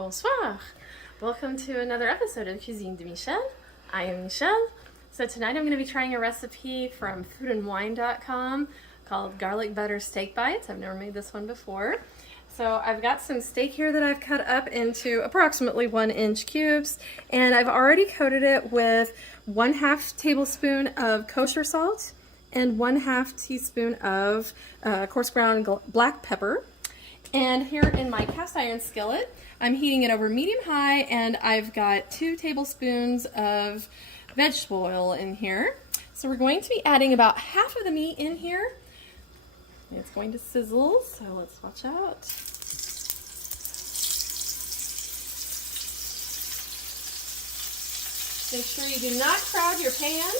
Bonsoir. Welcome to another episode of Cuisine de Michel. I am Michelle. So tonight I'm going to be trying a recipe from foodandwine.com called garlic butter steak bites. I've never made this one before. So I've got some steak here that I've cut up into approximately 1-inch cubes, and I've already coated it with 1/2 tablespoon of kosher salt and 1/2 teaspoon of coarse ground black pepper. And here in my cast iron skillet, I'm heating it over medium-high, and I've got 2 tablespoons of vegetable oil in here. So we're going to be adding about half of the meat in here. It's going to sizzle, so let's watch out. Make sure you do not crowd your pan.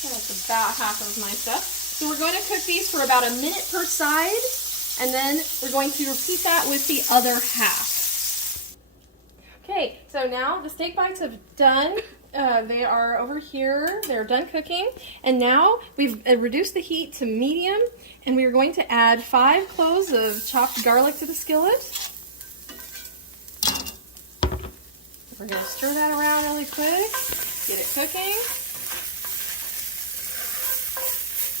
That's about half of my stuff. So we're going to cook these for about 1 minute per side, and then we're going to repeat that with the other half. Okay, so now the steak bites have done. They are over here. They're done cooking, and now we've reduced the heat to medium, and we are going to add 5 cloves of chopped garlic to the skillet. We're going to stir that around really quick, get it cooking.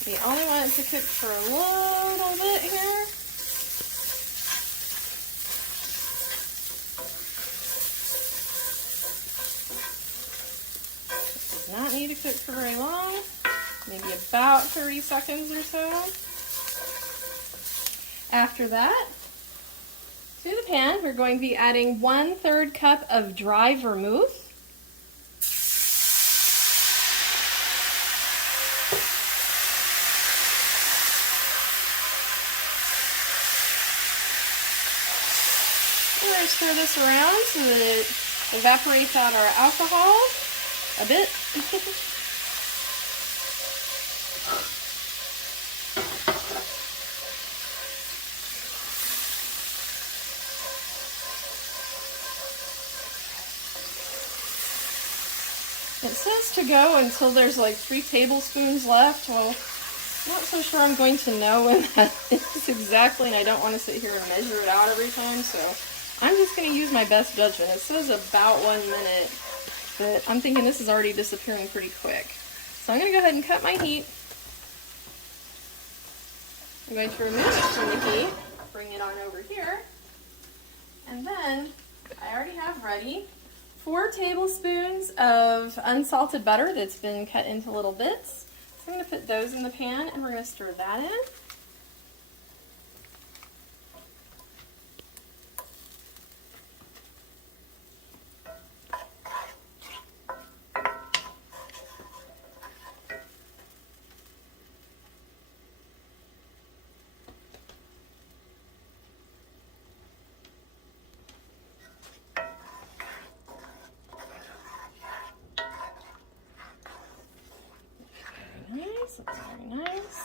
We only want it to cook for a little bit here. It does not need to cook for very long, maybe about 30 seconds or so. After that, to the pan, we're going to be adding 1/3 cup of dry vermouth. We're going to stir this around so that it evaporates out our alcohol a bit. It says to go until there's like 3 tablespoons left. Well, I'm not so sure I'm going to know when that is exactly, and I don't want to sit here and measure it out every time, so I'm just going to use my best judgment. It says about 1 minute, but I'm thinking this is already disappearing pretty quick. So I'm going to go ahead and cut my heat. I'm going to remove it from the heat, bring it on over here, and then I already have ready 4 tablespoons of unsalted butter that's been cut into little bits. So I'm going to put those in the pan, and we're going to stir that in. That's very nice.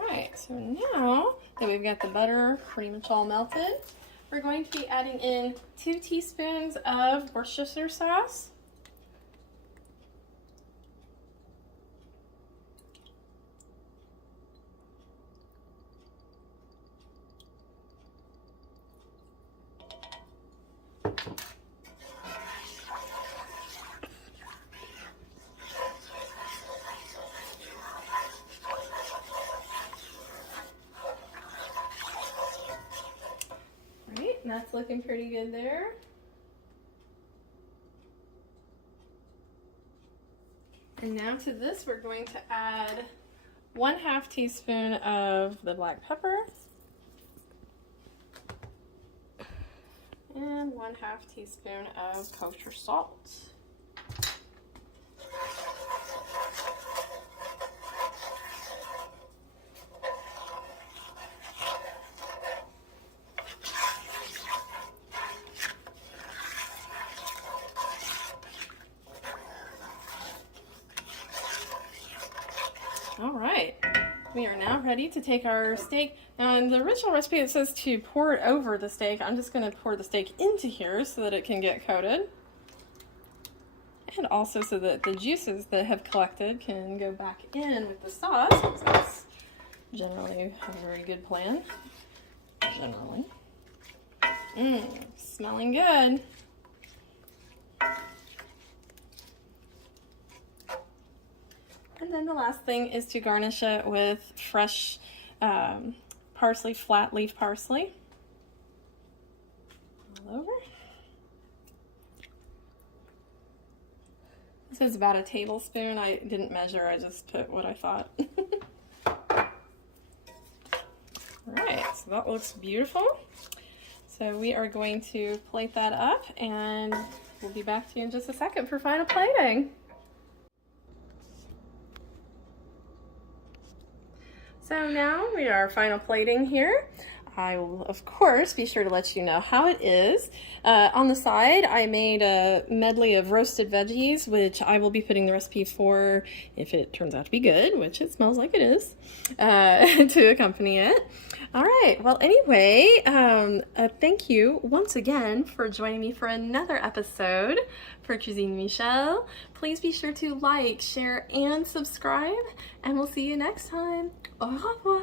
Alright, so now that we've got the butter pretty much all melted, we're going to be adding in 2 teaspoons of Worcestershire sauce. That's looking pretty good there. And now to this, we're going to add 1/2 teaspoon of the black pepper and 1/2 teaspoon of kosher salt. All right, we are now ready to take our steak. Now in the original recipe it says to pour it over the steak. I'm just going to pour the steak into here so that it can get coated. And also so that the juices that have collected can go back in with the sauce. So that's generally a very good plan. Generally. Smelling good. And then the last thing is to garnish it with fresh parsley, flat leaf parsley. All over. This is about a tablespoon. I didn't measure, I just put what I thought. Alright, so that looks beautiful. So we are going to plate that up and we'll be back to you in just a second for final plating. So now we are final plating here. I will, of course, be sure to let you know how it is. On the side, I made a medley of roasted veggies, which I will be putting the recipe for, if it turns out to be good, which it smells like it is, to accompany it. All right, well, anyway, thank you once again for joining me for another episode for Cuisine Michel. Please be sure to like, share, and subscribe, and we'll see you next time. Au revoir.